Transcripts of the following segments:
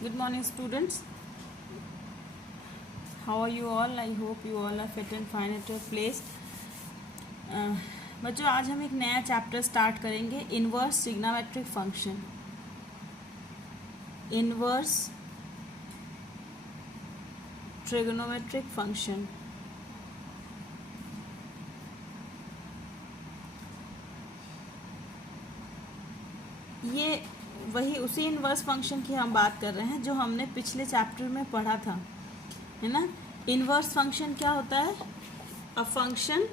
Good morning, students. How are you all? I hope you all are fit and fine at your place. बच्चों, आज हम एक नया chapter start करेंगे, inverse trigonometric function. Inverse trigonometric function. ये वही उसी इनवर्स फंक्शन की हम बात कर रहे हैं जो हमने पिछले चैप्टर में पढ़ा था, है ना. इनवर्स फंक्शन क्या होता है? A function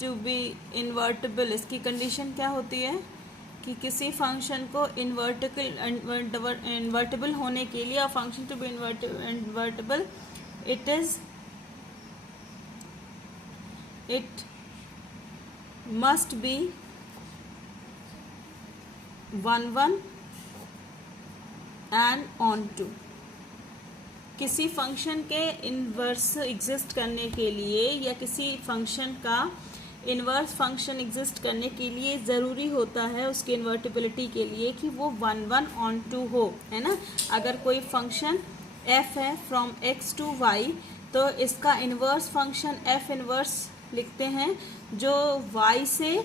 to be invertible. इसकी कंडीशन क्या होती है कि किसी फंक्शन को इन्वर्टिबल होने के लिए, a function to be invertible, it must be 1 and onto. किसी फंक्शन के इन्वर्स एग्जिस्ट करने के लिए या किसी फंक्शन का इन्वर्स फंक्शन एग्जिस्ट करने के लिए ज़रूरी होता है उसकी इन्वर्टिबिलिटी के लिए कि वो 1 onto हो, है ना. अगर कोई फंक्शन f है फ्रॉम x टू y, तो इसका इन्वर्स फंक्शन f इन्वर्स लिखते हैं जो y से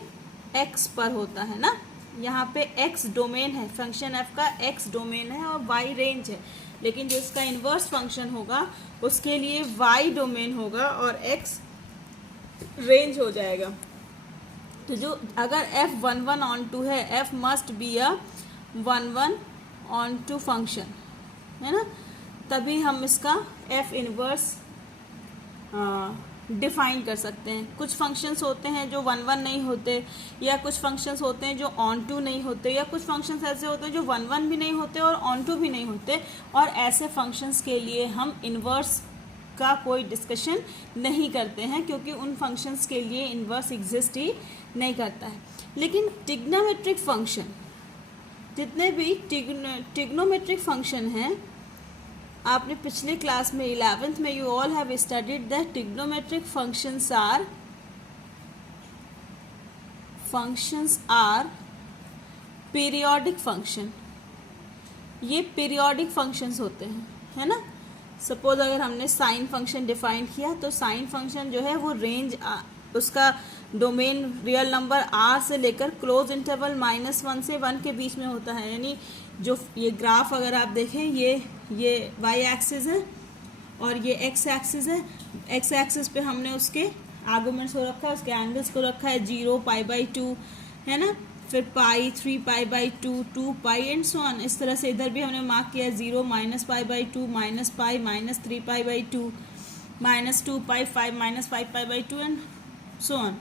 x पर होता है ना. यहाँ पे x डोमेन है, फंक्शन f का x डोमेन है और y रेंज है, लेकिन जो इसका इन्वर्स फंक्शन होगा उसके लिए y डोमेन होगा और x रेंज हो जाएगा. तो जो अगर f 1 onto है, f must be a 1 onto function, है ना. तभी हम इसका f इन्वर्स डिफाइन कर सकते हैं. कुछ फंक्शंस होते हैं जो 1 नहीं होते, या कुछ फंक्शंस होते हैं जो ऑन टू नहीं होते, या कुछ फंक्शंस ऐसे होते हैं जो 1 भी नहीं होते और ऑन टू भी नहीं होते, और ऐसे फंक्शंस के लिए हम इन्वर्स का कोई डिस्कशन नहीं करते हैं क्योंकि उन फंक्शंस के लिए इन्वर्स एग्जिस्ट ही नहीं करता है. लेकिन ट्रिग्नोमेट्रिक फंक्शन, जितने भी ट्रिग्नोमेट्रिक फंक्शन हैं, आपने पिछले क्लास में 11th में you all have studied that trigonometric functions are periodic function. ये पीरियोडिक फंक्शंस होते हैं, है ना. सपोज अगर हमने साइन फंक्शन डिफाइन किया तो साइन फंक्शन जो है वो रेंज, उसका डोमेन रियल नंबर r से लेकर क्लोज इंटरवल -1 से 1 के बीच में होता है. यानी जो ये ग्राफ अगर आप देखें, ये y एक्सिस है और ये x एक्सिस है. x एक्सिस पे हमने उसके आर्गुमेंट्स को रखा है, उसके एंगल्स को रखा है 0, π/2, है ना. फिर पाई, 3π/2, 2π एंड सो ऑन. इस तरह से इधर भी हमने मार्क किया 0, -π/2, -π, -3π/2, -2π, 5, -5π/2 एंड सो ऑन.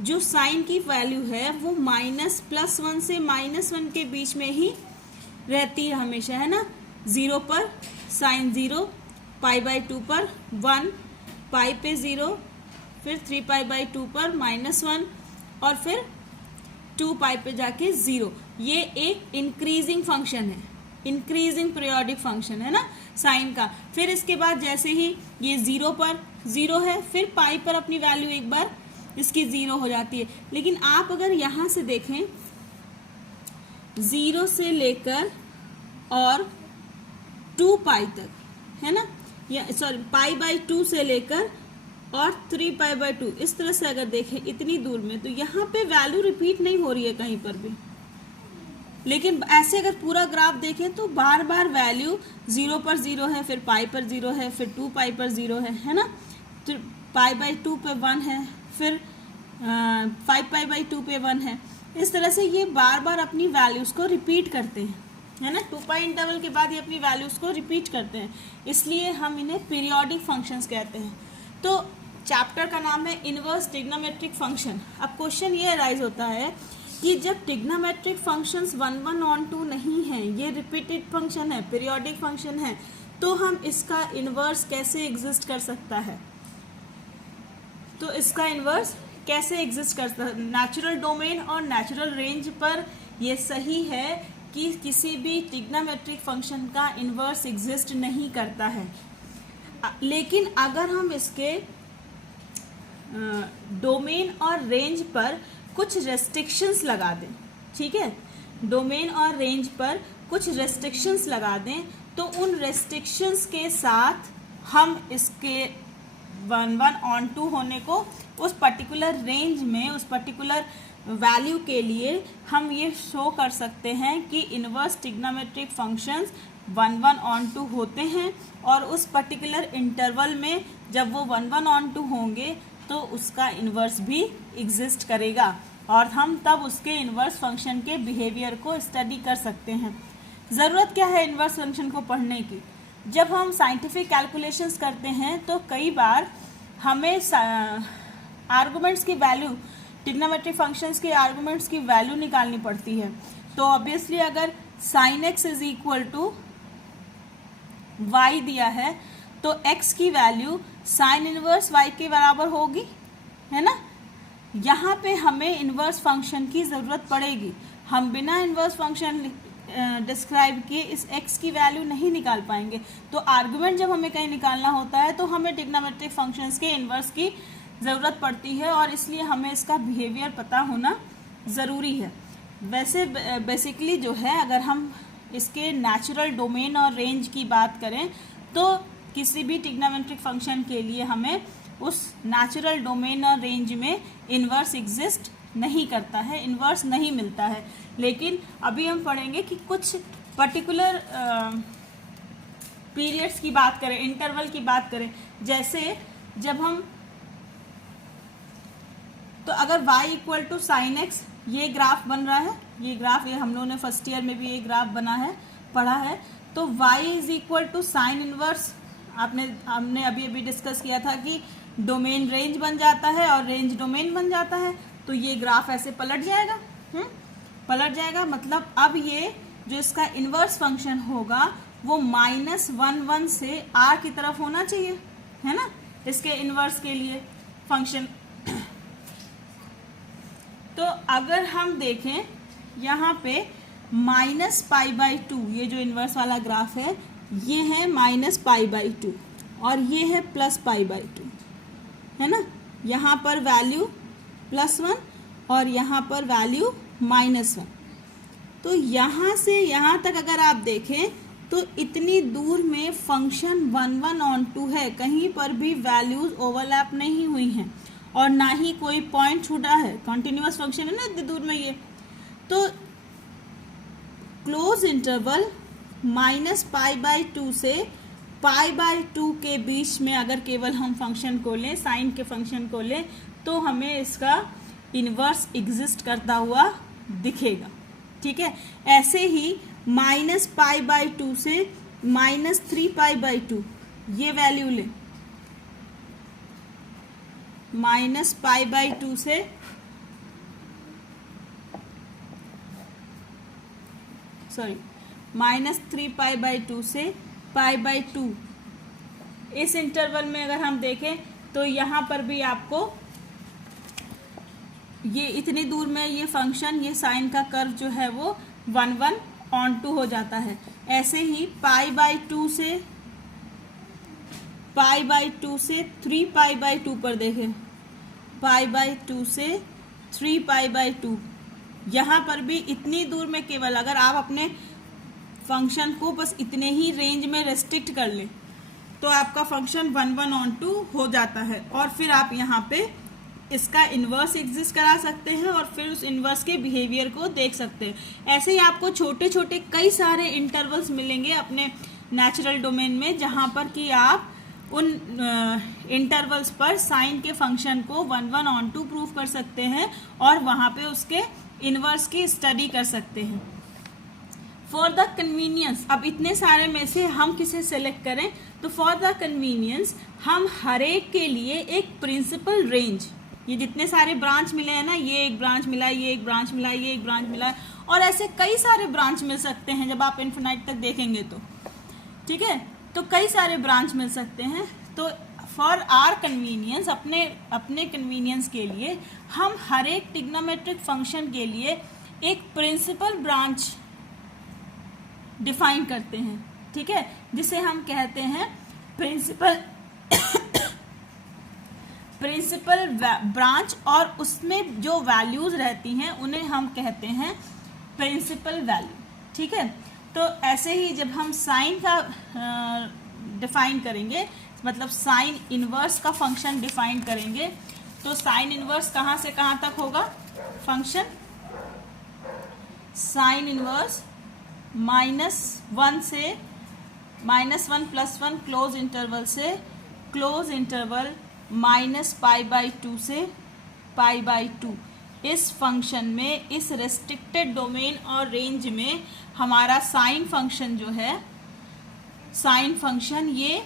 जो साइन की वैल्यू है वो -+1 से -1 के बीच में ही रहती है हमेशा, है ना. 0 पर साइन 0, π/2 पर 1, पाई पे 0, फिर 3π/2 पर -1 और फिर 2π पे जाके 0. ये एक इंक्रीजिंग फंक्शन है, इंक्रीजिंग पीरियोडिक फंक्शन है ना साइन का. फिर इसके बाद जैसे ही ये 0 पर 0 है, फिर पाई पर अपनी वैल्यू एक बार इसकी 0 हो जाती है. लेकिन आप अगर यहाँ से देखें 0 से लेकर और 2π तक, है ना, या सॉरी π/2 से लेकर और 3π/2, इस तरह से अगर देखें इतनी दूर में, तो यहाँ पे वैल्यू रिपीट नहीं हो रही है कहीं पर भी. लेकिन ऐसे अगर पूरा ग्राफ देखें तो बार बार वैल्यू 0 पर 0 है, फिर पाई पर 0 है, फिर 2π पर 0 है ना. तो π/2 पे 1 है, फिर 5π/2 पे 1 है. इस तरह से ये बार बार अपनी वैल्यूज़ को रिपीट करते हैं, है ना. 2π इंटरवल के बाद ये अपनी वैल्यूज़ को रिपीट करते हैं, इसलिए हम इन्हें पीरियोडिक फंक्शंस कहते हैं. तो चैप्टर का नाम है इनवर्स ट्रिग्नोमेट्रिक फंक्शन. अब क्वेश्चन ये अराइज होता है कि जब ट्रिग्नोमेट्रिक फंक्शंस 1 onto नहीं हैं, ये रिपीटेड फंक्शन है, पीरियोडिक फंक्शन है, तो हम इसका इनवर्स कैसे एग्जिस्ट कर सकता है. तो इसका इनवर्स कैसे एग्जिस्ट करता है? नेचुरल डोमेन और नेचुरल रेंज पर ये सही है कि किसी भी ट्रिग्नोमेट्रिक फंक्शन का इनवर्स एग्जिस्ट नहीं करता है. लेकिन अगर हम इसके डोमेन और रेंज पर कुछ रेस्ट्रिक्शंस लगा दें, ठीक है, डोमेन और रेंज पर कुछ रेस्ट्रिक्शंस लगा दें, तो उन रेस्ट्रिक्शंस के साथ हम इसके 1 ऑन 2 होने को उस पर्टिकुलर रेंज में, उस पर्टिकुलर वैल्यू के लिए हम ये शो कर सकते हैं कि इन्वर्स ट्रिग्नोमेट्रिक फंक्शंस 1 ऑन 2 होते हैं, और उस पर्टिकुलर इंटरवल में जब वो 1 ऑन 2 होंगे तो उसका इन्वर्स भी एग्जिस्ट करेगा, और हम तब उसके इन्वर्स फंक्शन के बिहेवियर को स्टडी कर सकते हैं। ज़रूरत क्या है इन्वर्स फंक्शन को पढ़ने की? जब हम साइंटिफिक कैलकुलेशंस करते हैं तो कई बार हमें आर्गुमेंट्स की वैल्यू, ट्रिग्नोमेट्रिक फंक्शंस के आर्गुमेंट्स की वैल्यू निकालनी पड़ती है। तो ऑब्वियसली अगर sin x is equal to y दिया है तो x की वैल्यू साइन इनवर्स y के बराबर होगी, है ना। यहाँ पे हमें इन्वर्स फंक्शन की ज़रूरत पड़ेगी। हम बिना इन्वर्स फंक्शन डिस्क्राइब किए इस x की वैल्यू नहीं निकाल पाएंगे। तो आर्गुमेंट जब हमें कहीं निकालना होता है तो हमें ट्रिग्नोमेट्रिक फंक्शंस के इन्वर्स की ज़रूरत पड़ती है, और इसलिए हमें इसका बिहेवियर पता होना ज़रूरी है। वैसे बेसिकली जो है, अगर हम इसके नेचुरल डोमेन और रेंज की बात करें तो किसी भी ट्रिग्नोमेट्रिक फंक्शन के लिए हमें उस नेचुरल डोमेन और रेंज में इन्वर्स एग्जिस्ट नहीं करता है, इन्वर्स नहीं मिलता है। लेकिन अभी हम पढ़ेंगे कि कुछ पर्टिकुलर पीरियड्स की बात करें, इंटरवल की बात करें, जैसे जब हम, तो अगर y equal to sine x, ये ग्राफ बन रहा है, ये ग्राफ, ये हम लोगों ने फर्स्ट ईयर में भी ये ग्राफ बना है, पढ़ा है। तो y is equal to sine inverse, हमने अभी अभी डिस्कस किया था कि डोमेन रेंज बन जाता है और रेंज डोमेन बन जाता है, तो ये ग्राफ ऐसे पलट जाएगा, पलट जाएगा। मतलब अब ये जो इसका इन्वर्स फंक्शन होगा वो -1 से r की तरफ होना चाहिए, है ना, इसके इन्वर्स के लिए फंक्शन। तो अगर हम देखें यहाँ पे -π/2, ये जो इन्वर्स वाला ग्राफ है ये है -π/2 और ये है +π/2, है ना। यहाँ पर वैल्यू +1 और यहाँ पर वैल्यू -1। तो यहाँ से यहाँ तक अगर आप देखें तो इतनी दूर में फंक्शन 1 ऑन 2 है, कहीं पर भी वैल्यूज ओवरलैप नहीं हुई हैं और ना ही कोई पॉइंट छूटा है, कॉन्टिन्यूअस फंक्शन है ना इतनी दूर में ये। तो क्लोज इंटरवल -π/2 से π/2 के बीच में अगर केवल हम फंक्शन को लें, साइन के फंक्शन को लें, तो हमें इसका इन्वर्स एग्जिस्ट करता हुआ दिखेगा, ठीक है। ऐसे ही -π/2 से -3π/2 ये वैल्यू लें, -π/2 से -3π/2 से π/2, इस इंटरवल में अगर हम देखें तो यहाँ पर भी आपको ये इतनी दूर में ये फंक्शन, ये साइन का कर्व जो है वो 1 ऑन 2 हो जाता है। ऐसे ही π/2 से 3π/2 पर देखें, π/2 से 3π/2, यहाँ पर भी इतनी दूर में केवल अगर आप अपने फंक्शन को बस इतने ही रेंज में रेस्ट्रिक्ट कर लें तो आपका फंक्शन 1 ऑन 2 हो जाता है, और फिर आप यहाँ पे इसका इन्वर्स एग्जिस्ट करा सकते हैं और फिर उस इन्वर्स के बिहेवियर को देख सकते हैं। ऐसे ही आपको छोटे छोटे कई सारे इंटरवल्स मिलेंगे अपने नेचुरल डोमेन में, जहाँ पर कि आप उन इंटरवल्स पर साइन के फंक्शन को 1 ऑन 2 प्रूव कर सकते हैं और वहाँ पे उसके इन्वर्स की स्टडी कर सकते हैं। फॉर द कन्वीनियंस, अब इतने सारे में से हम किसे सेलेक्ट करें, तो फॉर द कन्वीनियंस हम हर एक के लिए एक प्रिंसिपल रेंज, ये जितने सारे ब्रांच मिले हैं ना, ये एक ब्रांच मिला, ये एक ब्रांच मिला, ये एक ब्रांच मिला, और ऐसे कई सारे ब्रांच मिल सकते हैं जब आप इन्फिनाइट तक देखेंगे तो, ठीक है। तो कई सारे ब्रांच मिल सकते हैं। तो फॉर आर कन्वीनियंस, अपने कन्वीनियंस के लिए हम हर एक ट्रिग्नोमेट्रिक फंक्शन के लिए एक प्रिंसिपल ब्रांच डिफाइन करते हैं, ठीक प्रिंसिपल ब्रांच, और उसमें जो वैल्यूज रहती हैं उन्हें हम कहते हैं प्रिंसिपल वैल्यू। ठीक है, तो ऐसे ही जब हम साइन का डिफाइन करेंगे, मतलब साइन इनवर्स का फंक्शन डिफाइन करेंगे, तो साइन इनवर्स कहाँ से कहाँ तक होगा फंक्शन? साइन इनवर्स -1 से -1 + 1 क्लोज इंटरवल से क्लोज इंटरवल -π/2 से π/2। इस फंक्शन में, इस रेस्ट्रिक्टेड डोमेन और रेंज में हमारा साइन फंक्शन जो है, साइन फंक्शन ये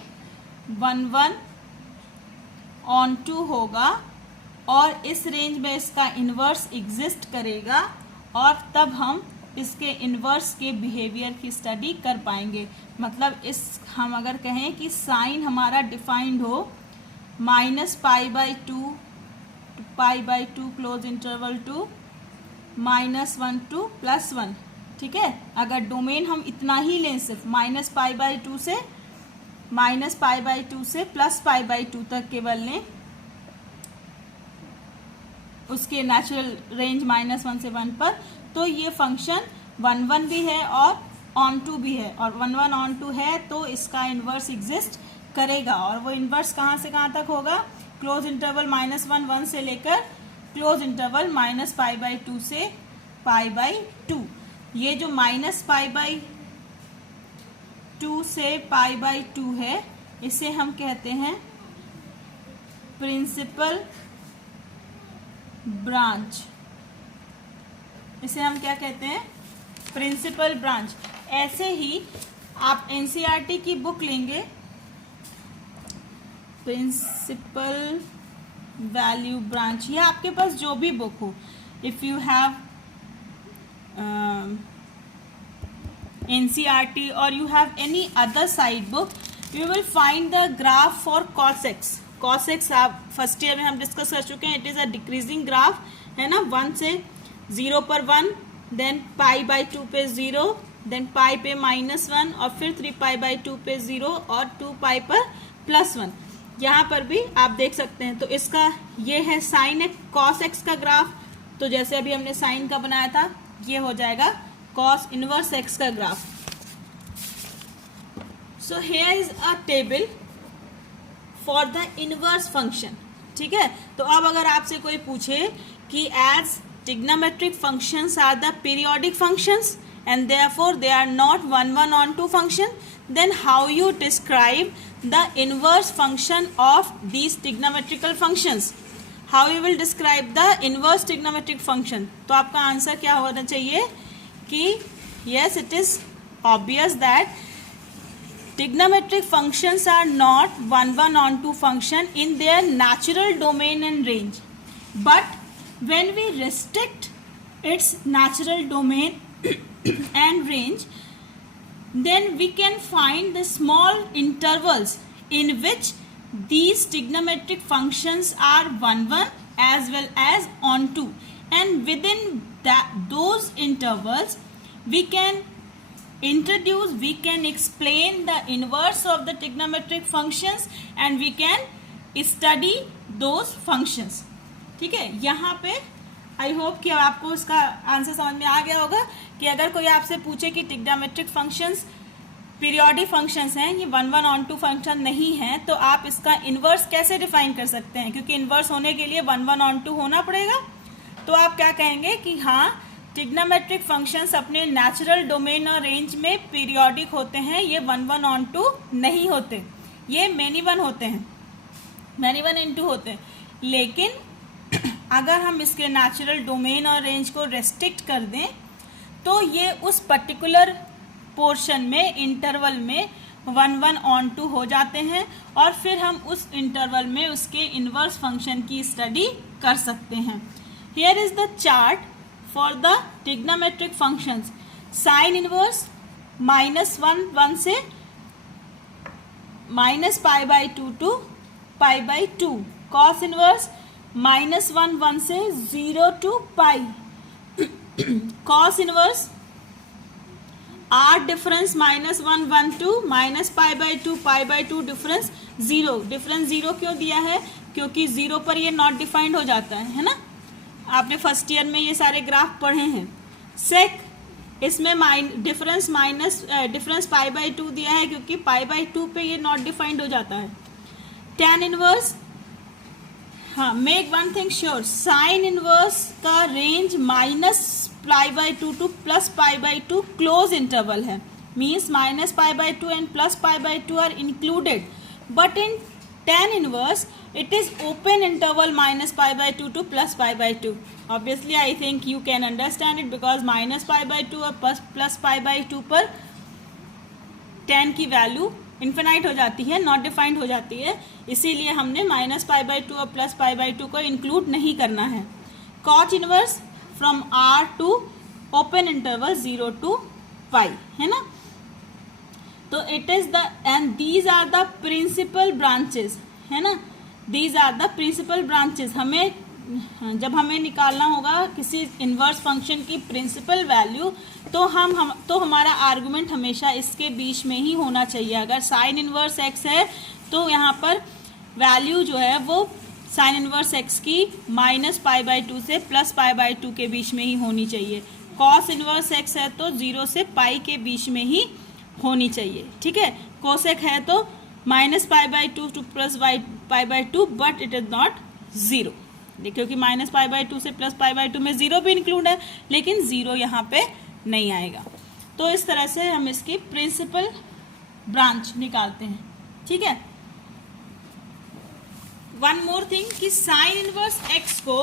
1/(1)(2) होगा, और इस रेंज में इसका इन्वर्स एग्जिस्ट करेगा, और तब हम इसके इन्वर्स के बिहेवियर की स्टडी कर पाएंगे। मतलब हम अगर कहें कि साइन हमारा डिफाइंड हो -π/2 π/2 क्लोज इंटरवल टू -1 to +1, ठीक है। अगर डोमेन हम इतना ही लें, सिर्फ -π/2 से +π/2 तक केवल लें, उसके नेचुरल रेंज -1 से 1 पर, तो ये फंक्शन 1/1 भी है और ऑन2 भी है, और 1/1 ऑन2 है तो इसका इन्वर्स एग्जिस्ट करेगा। और वो इन्वर्स कहाँ से कहाँ तक होगा? क्लोज इंटरवल -1 से लेकर क्लोज इंटरवल -π/2 से π/2। ये जो -π/2 से π/2 है, इसे हम कहते हैं प्रिंसिपल ब्रांच। इसे हम क्या कहते हैं? Principal branch. ऐसे ही आप एनसीईआरटी की बुक लेंगे, प्रिंसिपल वैल्यू ब्रांच, या आपके पास जो भी बुक हो, इफ यू हैव एनसीईआरटी और you have any other side book, you will find the graph for cos x। cos x आप फर्स्ट ईयर में हम डिस्कस कर चुके हैं। It is a decreasing graph, है ना, 1 से 0 पर 1, देन π/2 पे 0, देन π पे -1, और फिर 3π/2 पे 0, और 2π पर +1। यहाँ पर भी आप देख सकते हैं। तो इसका ये है साइन एक्स कॉस एक्स का ग्राफ, तो जैसे अभी हमने साइन का बनाया था, ये हो जाएगा कॉस इनवर्स एक्स का graph. So here is a table for the inverse function, ठीक है। तो अब अगर आपसे कोई पूछे कि as trigonometric functions are the periodic functions and therefore they are not 1/1 onto function, then how you describe the inverse function of these trigonometrical functions? How you will describe the inverse trigonometric function? तो आपका answer क्या होना चाहिए कि yes, it is obvious that trigonometric functions are not 1/1 onto function in their natural domain and range, but when we restrict its natural domain and range, then we can find the small intervals in which these trigonometric functions are 1/1 as well as onto, and within those intervals we can explain the inverse of the trigonometric functions and we can study those functions। ठीक है, यहाँ पे I hope कि आपको इसका answer समझ में आ गया होगा कि अगर कोई आपसे पूछे कि ट्रिग्नोमेट्रिक फंक्शंस पीरियोडिक फंक्शंस हैं, ये 1/1 onto फंक्शन नहीं है, तो आप इसका इन्वर्स कैसे डिफाइन कर सकते हैं? क्योंकि इन्वर्स होने के लिए 1/1 onto होना पड़ेगा। तो आप क्या कहेंगे कि हाँ, ट्रिग्नोमेट्रिक फंक्शंस अपने नेचुरल डोमेन और रेंज में पीरियोडिक होते हैं, ये 1/1 onto नहीं होते, ये मैनी वन होते हैं, मैनी वन इनटू होते हैं। लेकिन अगर हम इसके नेचुरल डोमेन और रेंज को रेस्ट्रिक्ट कर दें तो ये उस पर्टिकुलर पोर्शन में, इंटरवल में 1/1 onto हो जाते हैं, और फिर हम उस इंटरवल में उसके इन्वर्स फंक्शन की स्टडी कर सकते हैं। Here is the chart for the trigonometric functions. Sine inverse -1 से -π/2 to π/2, कॉस इनवर्स -1 से 0 to π, cos inverse are difference -1 to -π/2 π/2 difference 0। Difference 0 क्यों दिया है? क्योंकि 0 पर ये नॉट डिफाइंड हो जाता है ना। आपने फर्स्ट ईयर में ये सारे ग्राफ पढ़े हैं। सेक इसमें डिफरेंस पाई बाई 2 दिया है, क्योंकि पाई बाई 2 पे ये नॉट डिफाइंड हो जाता है। tan इनवर्स, हाँ, make one thing sure, sine inverse का range minus pi by 2 two plus pi by 2 close interval है, means minus pi by 2 and plus pi by 2 are included, but in tan inverse it is open interval minus pi by 2 to plus pi by 2. Obviously I think you can understand it because minus pi by 2 और plus pi by 2 पर tan की value infinite हो जाती है, not defined हो जाती है, इसीलिए हमने माइनस पाई बाई 2 और प्लस पाई बाई 2 को इंक्लूड नहीं करना है। cot inverse from r to open interval 0 to pi, है ना। तो it is the end these are the principal branches, है ना, these are the principal branches. हमें जब हमें निकालना होगा किसी इन्वर्स फंक्शन की प्रिंसिपल वैल्यू, तो हमारा आर्गुमेंट हमेशा इसके बीच में ही होना चाहिए। अगर साइन इन्वर्स एक्स है तो यहाँ पर वैल्यू जो है वो साइन इन्वर्स एक्स की माइनस पाई बाई 2 से प्लस पाई बाई 2 के बीच में ही होनी चाहिए। कॉस इन्वर्स एक्स है तो 0 से पाई के बीच में ही होनी चाहिए, ठीक है। कोसेक है तो minus pi by 2 two plus pi by 2, but it is not 0, क्योंकि माइनस पाई बाई 2 से प्लस पाई बाई 2 में 0 भी इंक्लूड है, लेकिन 0 यहाँ पे नहीं आएगा। तो इस तरह से हम इसकी प्रिंसिपल ब्रांच निकालते हैं, ठीक है। वन मोर थिंग कि साइन इनवर्स एक्स को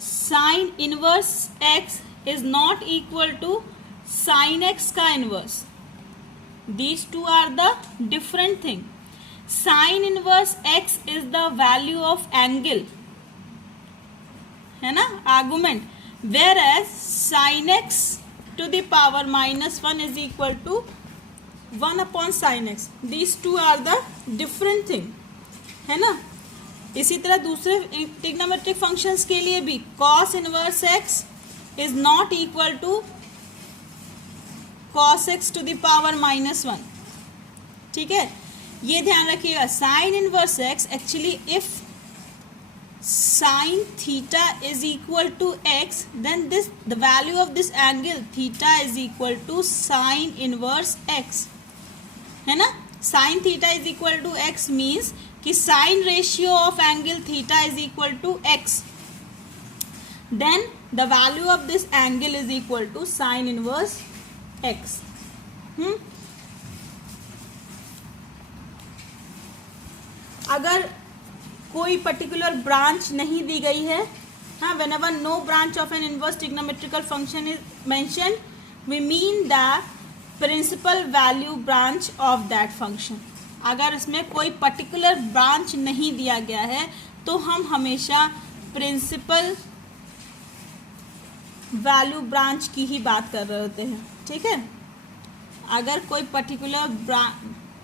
sign inverse x is not equal to sin x का inverse. These two are the different thing. Sin inverse x is the value of angle, है ना, argument, whereas sin x to the power minus 1 is equal to 1 upon sin x. These two are the different thing, है ना। इसी तरह दूसरे trigonometric functions के लिए भी cos inverse x is not equal to cos x to the power minus 1, ठीक है। ये ध्यान रखिएगा, sine inverse x actually if sine theta is equal to x, then this the value of this angle theta is equal to sine inverse x, है ना। Sine theta is equal to x means कि sine ratio of angle theta is equal to x, then the value of this angle is equal to sin inverse x. अगर कोई particular branch नहीं दी गई है, हाँ, whenever no branch of an inverse trigonometrical function is mentioned, we mean the principal value branch of that function. अगर इसमें कोई particular branch नहीं दिया गया है तो हम हमेशा प्रिंसिपल वैल्यू ब्रांच की ही बात कर रहे होते हैं, ठीक है। अगर कोई पर्टिकुलर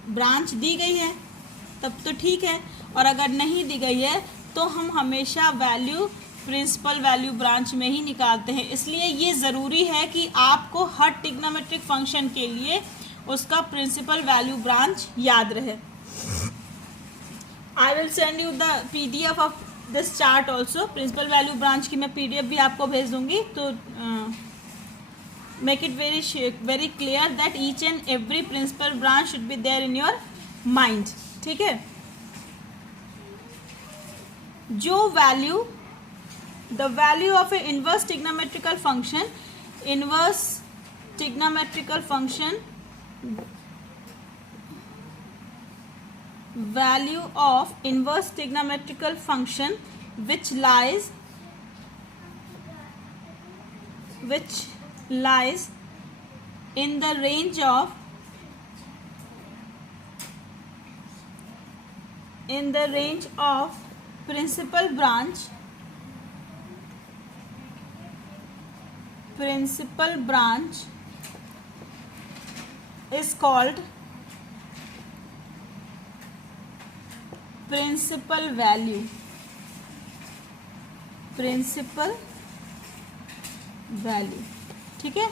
ब्रांच दी गई है तब तो ठीक है, और अगर नहीं दी गई है तो हम हमेशा वैल्यू प्रिंसिपल वैल्यू ब्रांच में ही निकालते हैं। इसलिए ये ज़रूरी है कि आपको हर ट्रिग्नोमेट्रिक फंक्शन के लिए उसका प्रिंसिपल वैल्यू ब्रांच याद रहे। I will send you the PDF of this chart also. Principal value branch की मैं PDF भी आपको भेज दूंगी, तो make it very clear that each and every principal branch should be there in your mind, ठीक है। जो value the value of a inverse trigonometrical function value of inverse trigonometrical function which lies in the range of principal branch is called principal value, ठीक है।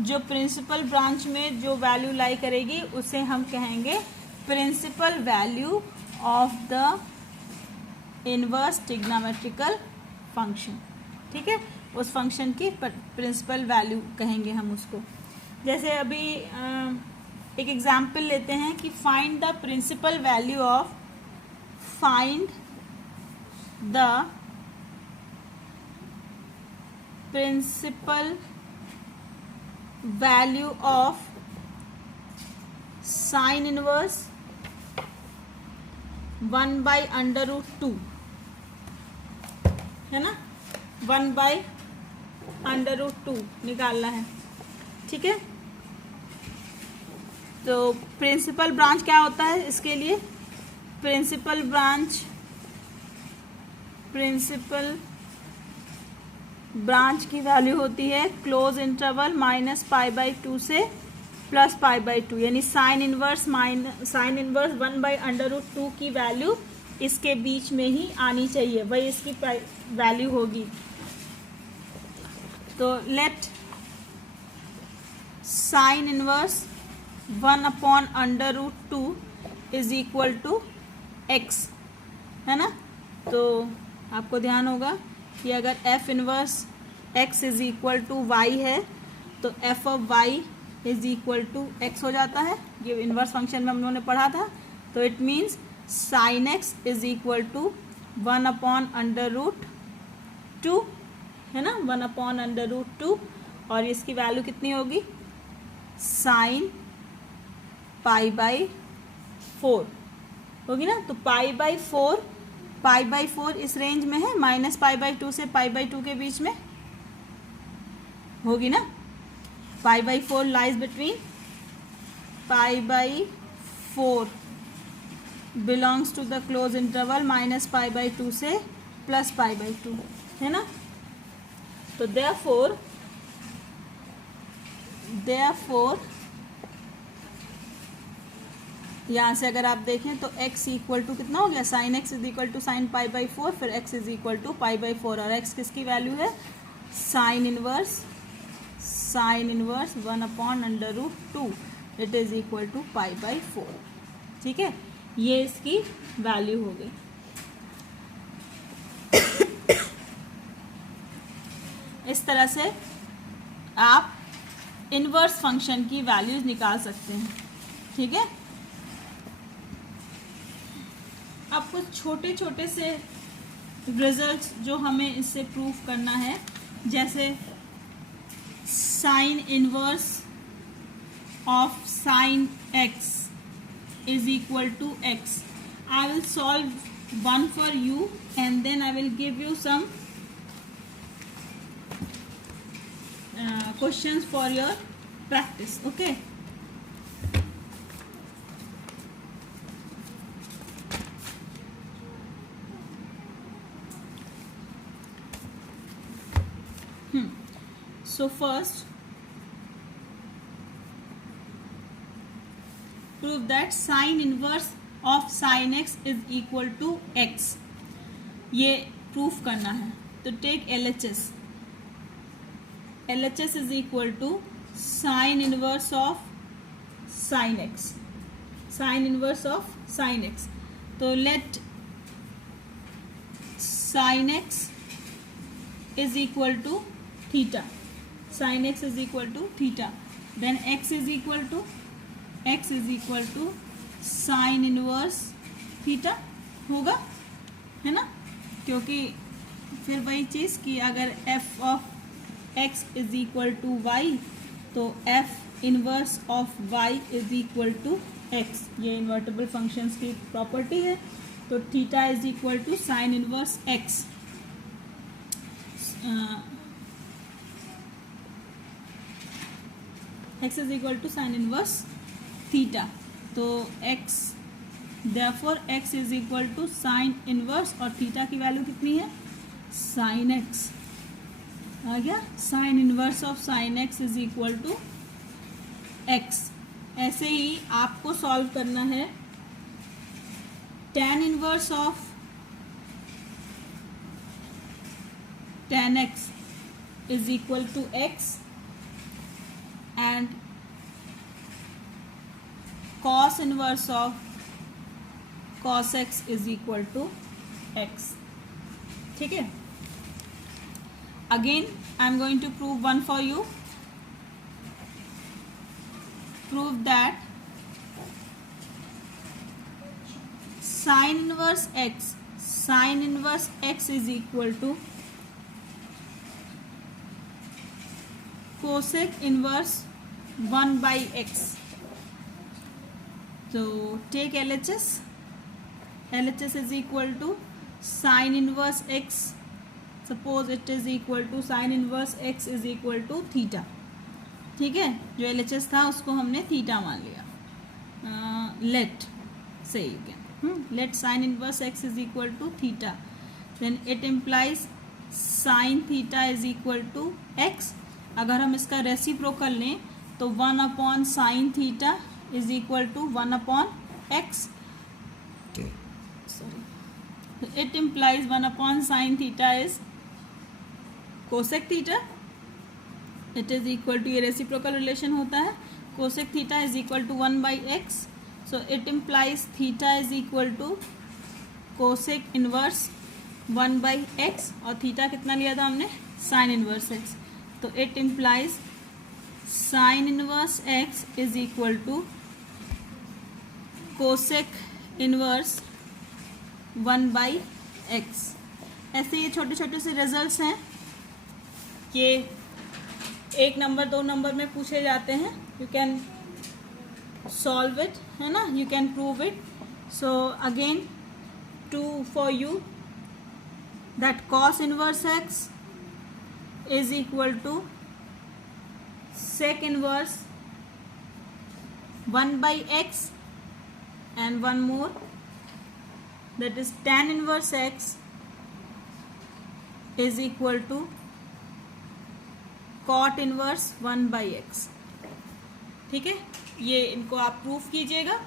जो principal branch में जो value लाई करेगी उसे हम कहेंगे principal value of the inverse trigonometrical function. ठीक है, उस फंक्शन की प्रिंसिपल वैल्यू कहेंगे हम उसको। जैसे अभी एक एग्जाम्पल लेते हैं कि find the principal value of principal value of sine inverse 1/√2 है ना, 1/√2 निकालना है। ठीक है, तो प्रिंसिपल ब्रांच क्या होता है इसके लिए? प्रिंसिपल ब्रांच की वैल्यू होती है क्लोज इंटरवल -π/2 से +π/2, यानी साइन इनवर्स 1/√2 की वैल्यू इसके बीच में ही आनी चाहिए, वही इसकी वैल्यू होगी। तो let sine inverse 1/√2 is equal to x, है ना। तो आपको ध्यान होगा कि अगर f inverse x is equal to y है तो f of y is equal to x हो जाता है। ये इनवर्स फंक्शन में हम लोगों ने पढ़ा था। तो it means sine x is equal to 1/√2, है ना, 1/√2, और इसकी वैल्यू कितनी होगी? साइन π/4 होगी ना। तो π/4 इस रेंज में है, -π/2 से π/2 के बीच में होगी ना। π/4 lies between π/4 belongs to the close interval -π/2 से +π/2, है ना। तो देयरफॉर यहाँ से अगर आप देखें तो x इक्वल टू कितना हो गया? Sine x is equal to sine π/4, फिर x इज इक्वल टू π/4, और x किसकी वैल्यू है? Sine inverse 1/√2, it is equal to π/4। ठीक है, ये इसकी वैल्यू हो गई। इस तरह से आप इनवर्स फंक्शन की वैल्यूज निकाल सकते हैं। ठीक है, अब कुछ छोटे छोटे से रिजल्ट्स जो हमें इससे प्रूव करना है, जैसे sine inverse of sine x is equal to x। I will solve one for you and then I will give you some questions for your practice. Okay, so first prove that sine inverse of sin x is equal to x। ये proof करना है। तो take LHS is equal to sin inverse of sin x, sin inverse of sin x। तो let sin x is equal to theta, sin x is equal to theta, then x is equal to sin inverse theta होगा, है ना। क्योंकि फिर वही चीज़ कि अगर f of x is equal to y तो f inverse of y is equal to x। ये इन्वर्टेबल फंक्शंस की प्रॉपर्टी है। तो theta is equal to sine inverse x, x is equal to sine inverse theta. तो x therefore x is equal to sine inverse, और theta की value कितनी है? Sine x आ गया। Sine inverse of sine x is equal to x। ऐसे ही आपको solve करना है tan inverse of tan x is equal to x and cos inverse of cos x is equal to x. ठीक है. Again I am going to prove one for you. Prove that sin inverse x is equal to cosec inverse 1 by x. So take LHS. LHS is equal to sin inverse x. Suppose it is equal to sin inverse x is equal to theta. ठीक है, जो LHS था उसको हमने theta मान लिया. Let say again. Let sin inverse x is equal to theta. Then it implies sin theta is equal to x. अगर हम इसका रेसिप्रोकल लें तो 1 upon sine theta is equal to 1 upon x. Sorry, it implies 1 upon sine theta is cosec theta. It is equal to, ये reciprocal relation होता है. Cosec theta is equal to 1 by x. So it implies theta is equal to cosec inverse 1 by x. और theta कितना लिया था हमने? sin inverse x. तो it implies sin inverse x is equal to cosec inverse 1 by x. ऐसे ये छोटे छोटे से रिजल्ट्स हैं, ये 1 नंबर 2 नंबर में पूछे जाते हैं. यू कैन solve it, है ना, you can prove it. So again, to for you that cos inverse x is equal to sec inverse 1 by x, and one more, that is tan inverse x is equal to cot inverse 1 by x. ठीक है, ये इनको आप proof कीजिएगा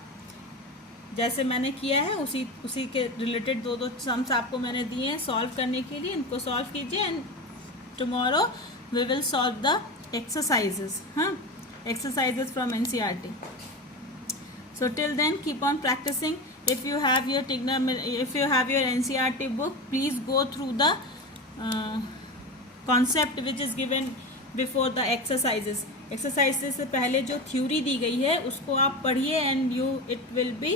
जैसे मैंने किया है, उसी के रिलेटेड दो सम्स आपको मैंने दिए हैं सॉल्व करने के लिए. इनको सॉल्व कीजिए and tomorrow we will solve the exercises. हाँ, exercises from NCERT. So till then keep on practising. If you have your NCERT book, please go through the concept which is given before the exercises. Exercises से पहले जो theory दी गई है उसको आप पढ़िए and it will be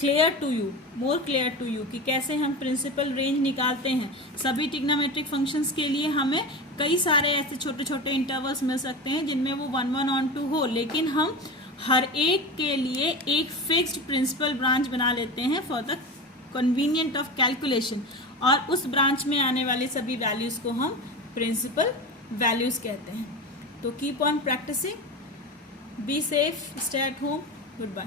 clear to you, more clear to you कि कैसे हम प्रिंसिपल रेंज निकालते हैं. सभी ट्रिग्नोमेट्रिक फंक्शंस के लिए हमें कई सारे ऐसे छोटे छोटे इंटरवल्स मिल सकते हैं जिनमें वो 1 1 ऑन 2 हो, लेकिन हम हर एक के लिए एक फिक्स्ड प्रिंसिपल ब्रांच बना लेते हैं for the convenient of calculation, और उस ब्रांच में आने वाली सभी वैल्यूज़ को हम प्रिंसिपल वैल्यूज़ कहते हैं. तो keep on practising, be safe, stay at home, good bye.